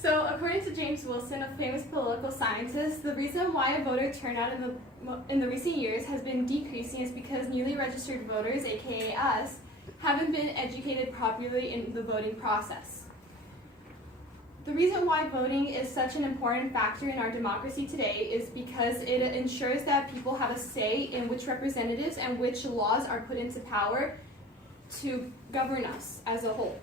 So, according to James Wilson, a famous political scientist, the reason why voter turnout in the recent years has been decreasing is because newly registered voters, aka us, haven't been educated properly in the voting process. The reason why voting is such an important factor in our democracy today is because it ensures that people have a say in which representatives and which laws are put into power to govern us as a whole.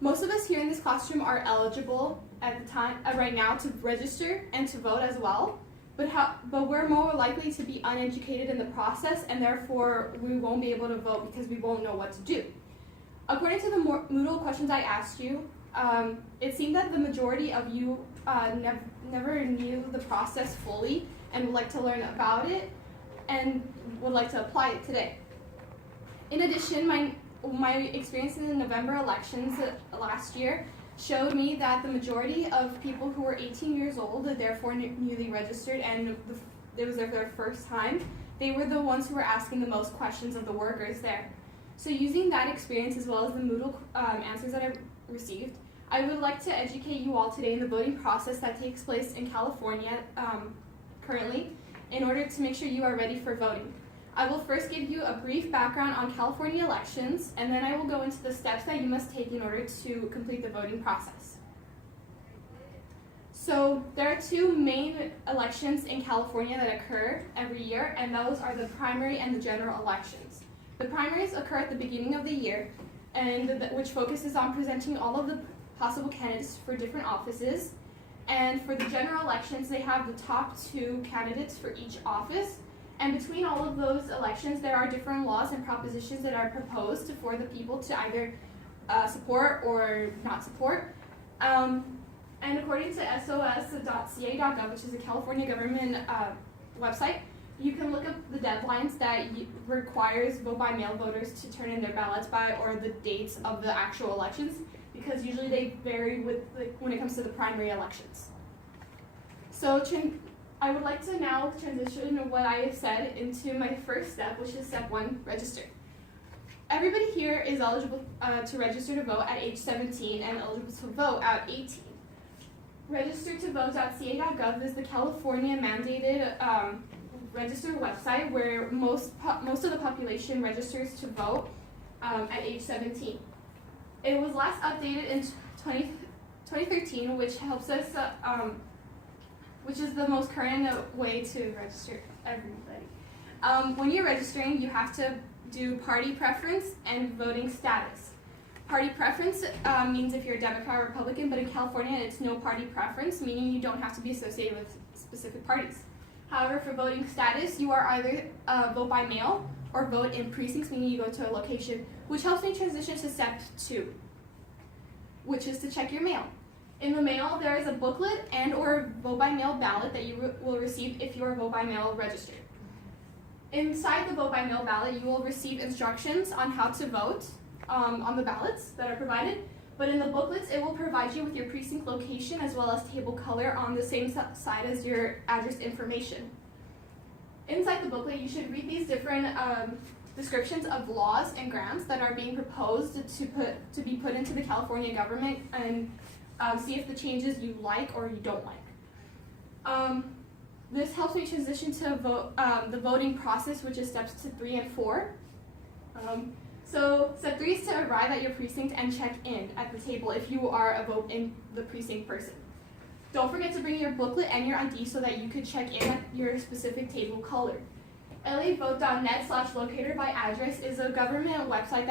Most of us here in this classroom are eligible at the time right now to register and to vote as well, but we're more likely to be uneducated in the process, and therefore we won't be able to vote because we won't know what to do. According to the Moodle questions I asked you, it seemed that the majority of you never knew the process fully and would like to learn about it and would like to apply it today. In addition, my experience in the November elections last year showed me that the majority of people who were 18 years old, therefore newly registered, and it was their first time, they were the ones who were asking the most questions of the workers there. So using that experience as well as the Moodle answers that I received, I would like to educate you all today in the voting process that takes place in California currently in order to make sure you are ready for voting. I will first give you a brief background on California elections, and then I will go into the steps that you must take in order to complete the voting process. So there are two main elections in California that occur every year, and those are the primary and the general elections. The primaries occur at the beginning of the year, which focuses on presenting all of the possible candidates for different offices. And for the general elections, they have the top two candidates for each office. And between all of those elections, there are different laws and propositions that are proposed for the people to either support or not support. And according to sos.ca.gov, which is a California government website, you can look up the deadlines that requires vote-by-mail voters to turn in their ballots by, or the dates of the actual elections, because usually they vary when it comes to the primary elections. So I would like to now transition what I have said into my first step, which is step 1, register. Everybody here is eligible to register to vote at age 17 and eligible to vote at 18. Registertovote.ca.gov is the California mandated register website where most of the population registers to vote at age 17. It was last updated in 2013, which helps us which is the most current way to register everybody. When you're registering, you have to do party preference and voting status. Party preference means if you're a Democrat or Republican, but in California it's no party preference, meaning you don't have to be associated with specific parties. However, for voting status, you are either vote by mail or vote in precincts, meaning you go to a location, which helps me transition to step 2, which is to check your mail. In the mail, there is a booklet and or vote-by-mail ballot that you will receive if you are vote-by-mail registered. Inside the vote-by-mail ballot, you will receive instructions on how to vote on the ballots that are provided, but in the booklets, it will provide you with your precinct location as well as table color on the same side as your address information. Inside the booklet, you should read these different descriptions of laws and grants that are being proposed to be put into the California government and see if the changes you like or you don't like. This helps me transition to the voting process, which is steps 3 and 4. So step 3 is to arrive at your precinct and check in at the table if you are a vote in the precinct person. Don't forget to bring your booklet and your ID so that you could check in at your specific table color. LAvote.net/locator by address is a government website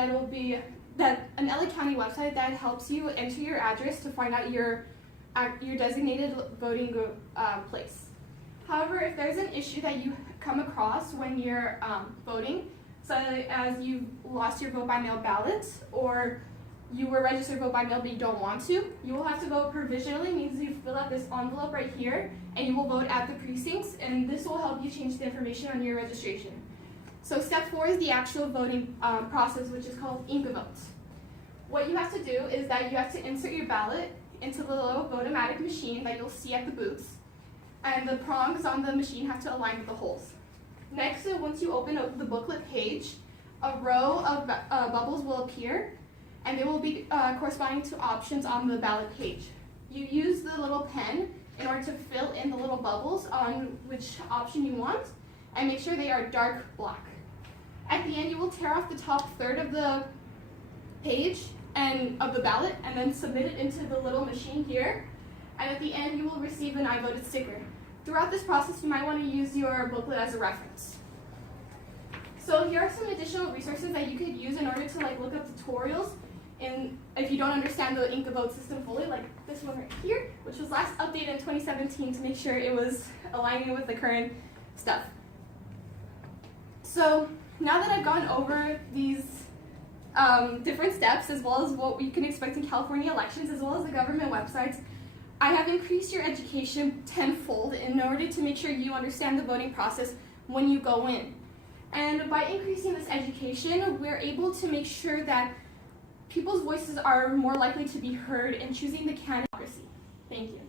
an LA County website that helps you enter your address to find out your designated voting place. However, if there's an issue that you come across when you're voting, such as you lost your vote-by-mail ballot or you were registered vote-by-mail but you don't want to, you will have to vote provisionally, means you fill out this envelope right here and you will vote at the precincts, and this will help you change the information on your registration. So step 4 is the actual voting process, which is called Ink-a-Vote. What you have to do is that you have to insert your ballot into the little vote-o-matic machine that you'll see at the booths, and the prongs on the machine have to align with the holes. Next, once you open up the booklet page, a row of bubbles will appear, and they will be corresponding to options on the ballot page. You use the little pen in order to fill in the little bubbles on which option you want, and make sure they are dark black. At the end, you will tear off the top third of the page and of the ballot, and then submit it into the little machine here. And at the end, you will receive an I voted sticker. Throughout this process, you might want to use your booklet as a reference. So here are some additional resources that you could use in order to look up tutorials if you don't understand the Ink vote system fully, like this one right here, which was last updated in 2017 to make sure it was aligning with the current stuff. So now that I've gone over these different steps, as well as what you can expect in California elections, as well as the government websites, I have increased your education tenfold in order to make sure you understand the voting process when you go in. And by increasing this education, we're able to make sure that people's voices are more likely to be heard in choosing the candidate. Thank you.